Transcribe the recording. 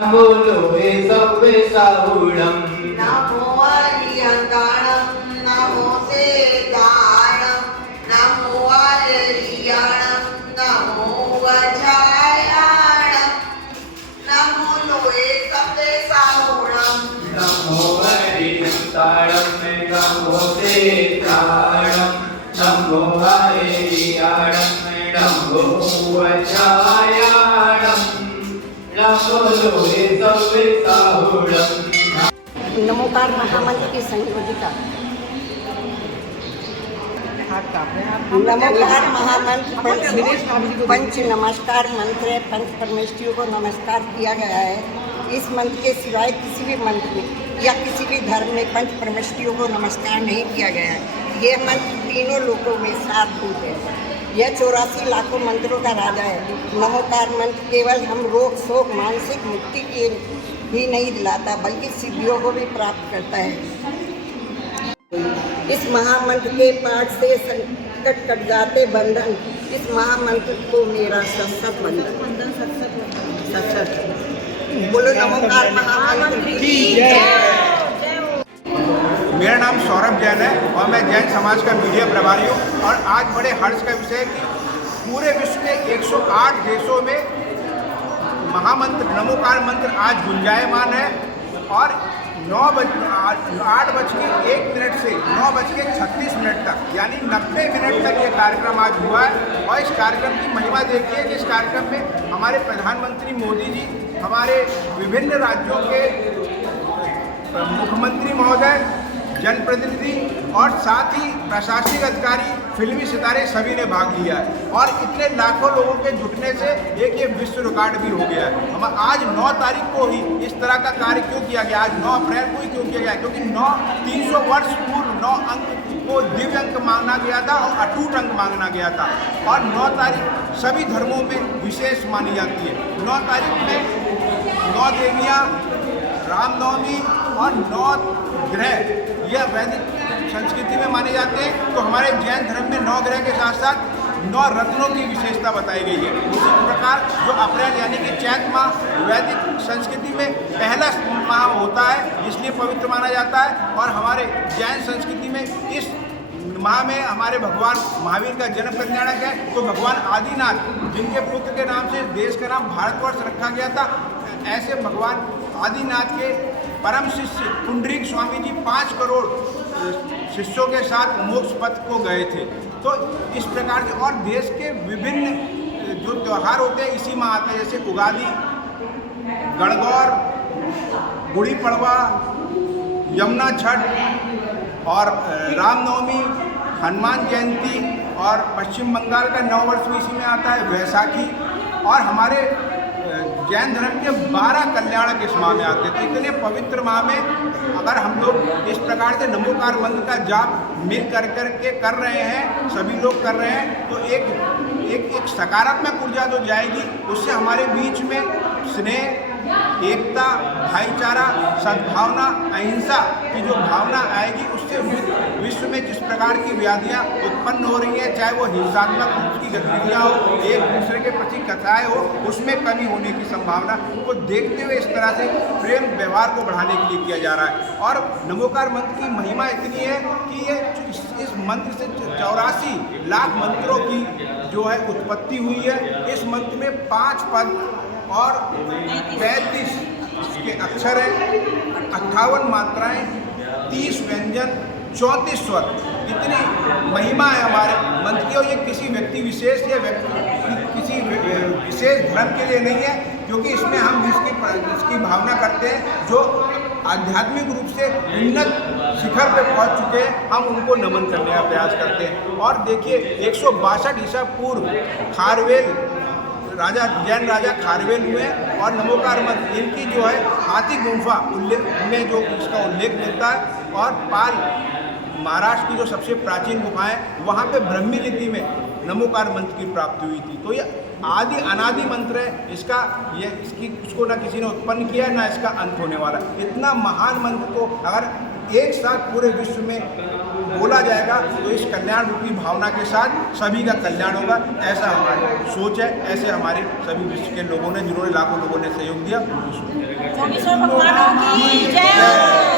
बोलो हे सव्वे साहुळं नमो हरिहंताणं नमो सेताणं नमो हरियाणं नमो वज्रायाणं नमो लोहे सव्वे साहुळं नमो हरिहंताणं नमो सेताणं नमो हरियाणं नमो वज्रायाणं नमो लोहे सव्वे साहुळं। नमोकार महामंत्र की संयोजिका। नमोकार महामंत्र पंच नमस्कार मंत्र है। पंच परमेष्ठियों को नमस्कार किया गया है। इस मंत्र के सिवाय किसी भी मंत्र में या किसी भी धर्म में पंच परमेष्ठियों को नमस्कार नहीं किया गया है। यह मंत्र तीनों लोकों में सारभूत है। यह 84 लाखों मंत्रों का राजा है। नमोकार मंत्र केवल हम रोग शोक मानसिक मुक्ति की ही नहीं दिलाता बल्कि सिद्धियों को भी प्राप्त करता है। इस महामंत्र के पाठ से संकट कट जाते बंधन। इस महामंत्र को मेरा सतसत वंदन। सतसत बोलो नमोकार महामंत्र की जय। मेरा नाम सौरभ जैन है और मैं जैन समाज का मीडिया प्रभारी हूँ। और आज बड़े हर्ष का विषय है कि पूरे विश्व के 108 देशों में महामंत्र नमोकार मंत्र आज गुंजायमान है। और 8:01 से 9:36 तक यानी 90 मिनट तक ये कार्यक्रम आज हुआ है। और इस कार्यक्रम की महिमा देखिए कि इस कार्यक्रम में हमारे प्रधानमंत्री मोदी जी, हमारे विभिन्न राज्यों के मुख्यमंत्री महोदय, जनप्रतिनिधि और साथ ही प्रशासनिक अधिकारी, फिल्मी सितारे सभी ने भाग लिया है। और इतने लाखों लोगों के जुटने से एक ये विश्व रिकॉर्ड भी हो गया है। हम आज 9 तारीख को ही इस तरह का कार्य क्यों किया गया, आज 9 अप्रैल को ही क्यों किया गया, क्योंकि 300 वर्ष पूर्व 9 अंक को दिव्य अंक मांगा गया था और अटूट अंक मांगना गया था। और 9 तारीख सभी धर्मों में विशेष मानी जाती है। 9 तारीख में 9 देवियाँ, रामनवमी और 9 ग्रह यह वैदिक संस्कृति में माने जाते हैं। तो हमारे जैन धर्म में 9 ग्रह के साथ साथ 9 रत्नों की विशेषता बताई गई है। उसी प्रकार जो अप्रैल यानी कि चैत माह वैदिक संस्कृति में पहला माह होता है, इसलिए पवित्र माना जाता है। और हमारे जैन संस्कृति में इस माह में हमारे भगवान महावीर का जन्म कल्याणक है। तो भगवान आदिनाथ, जिनके पुत्र के नाम से देश का नाम भारतवर्ष रखा गया था, ऐसे भगवान आदिनाथ के परम शिष्य पुंडरीक स्वामी जी 5 करोड़ शिष्यों के साथ मोक्ष पथ को गए थे। तो इस प्रकार के और देश के विभिन्न जो त्यौहार होते हैं इसी में आते हैं, जैसे उगादि, गणगौर, गुड़ी पड़वा, यमुना छठ और रामनवमी, हनुमान जयंती और पश्चिम बंगाल का नववर्ष भी इसी में आता है, वैसाखी। और हमारे जैन धर्म के 12 कल्याणक इस माह में आते हैं। तो इतने पवित्र माह में अगर हम लोग इस प्रकार से नमोकार मंत्र का जाप मिल कर के कर रहे हैं, सभी लोग कर रहे हैं, तो एक सकारात्मक ऊर्जा जो जाएगी, उससे हमारे बीच में स्नेह, एकता, भाईचारा, सद्भावना, अहिंसा की जो भावना आएगी, उससे विश्व में जिस प्रकार की व्याधियाँ उत्पन्न हो रही हैं, चाहे वो हिंसात्मक रूप की गतिविधियाँ हो, एक दूसरे के प्रति कथाएँ हो, उसमें कमी होने की संभावना को देखते हुए इस तरह से प्रेम व्यवहार को बढ़ाने के लिए किया जा रहा है। और नमोकार मंत्र की महिमा इतनी है कि ये इस मंत्र से 84 लाख मंत्रों की जो है उत्पत्ति हुई है। इस मंत्र में 5 पद और 35 के अक्षर हैं, 58 मात्राएं, 30 व्यंजन, 34 स्वर। इतनी महिमा है हमारे मंत्र की। और ये किसी व्यक्ति विशेष या किसी विशेष धर्म के लिए नहीं है, क्योंकि इसमें हम जिसकी भावना करते हैं, जो आध्यात्मिक रूप से उन्नत शिखर पे पहुंच चुके हैं, हम उनको नमन करने का प्रयास करते हैं। और देखिए 162 ईसा पूर्व खारवेल राजा, जैन राजा खारवेल हुए और नमोकार मंत्र इनकी जो है हाथी गुम्फा में जो इसका उल्लेख मिलता है। और पाल महाराष्ट्र की जो सबसे प्राचीन गुफाएं, वहाँ पे ब्रह्मी लिपि में नमोकार मंत्र की प्राप्ति हुई थी। तो ये आदि अनादि मंत्र है। इसको ना किसी ने उत्पन्न किया है, ना इसका अंत होने वाला। इतना महान मंत्र को अगर एक साथ पूरे विश्व में बोला जाएगा तो इस कल्याण रूपी भावना के साथ सभी का कल्याण होगा। ऐसा हमारी सोच है, ऐसे हमारे सभी विश्व के लोगों ने, जिन्होंने लाखों लोगों ने सहयोग दिया। भगवानों की जय।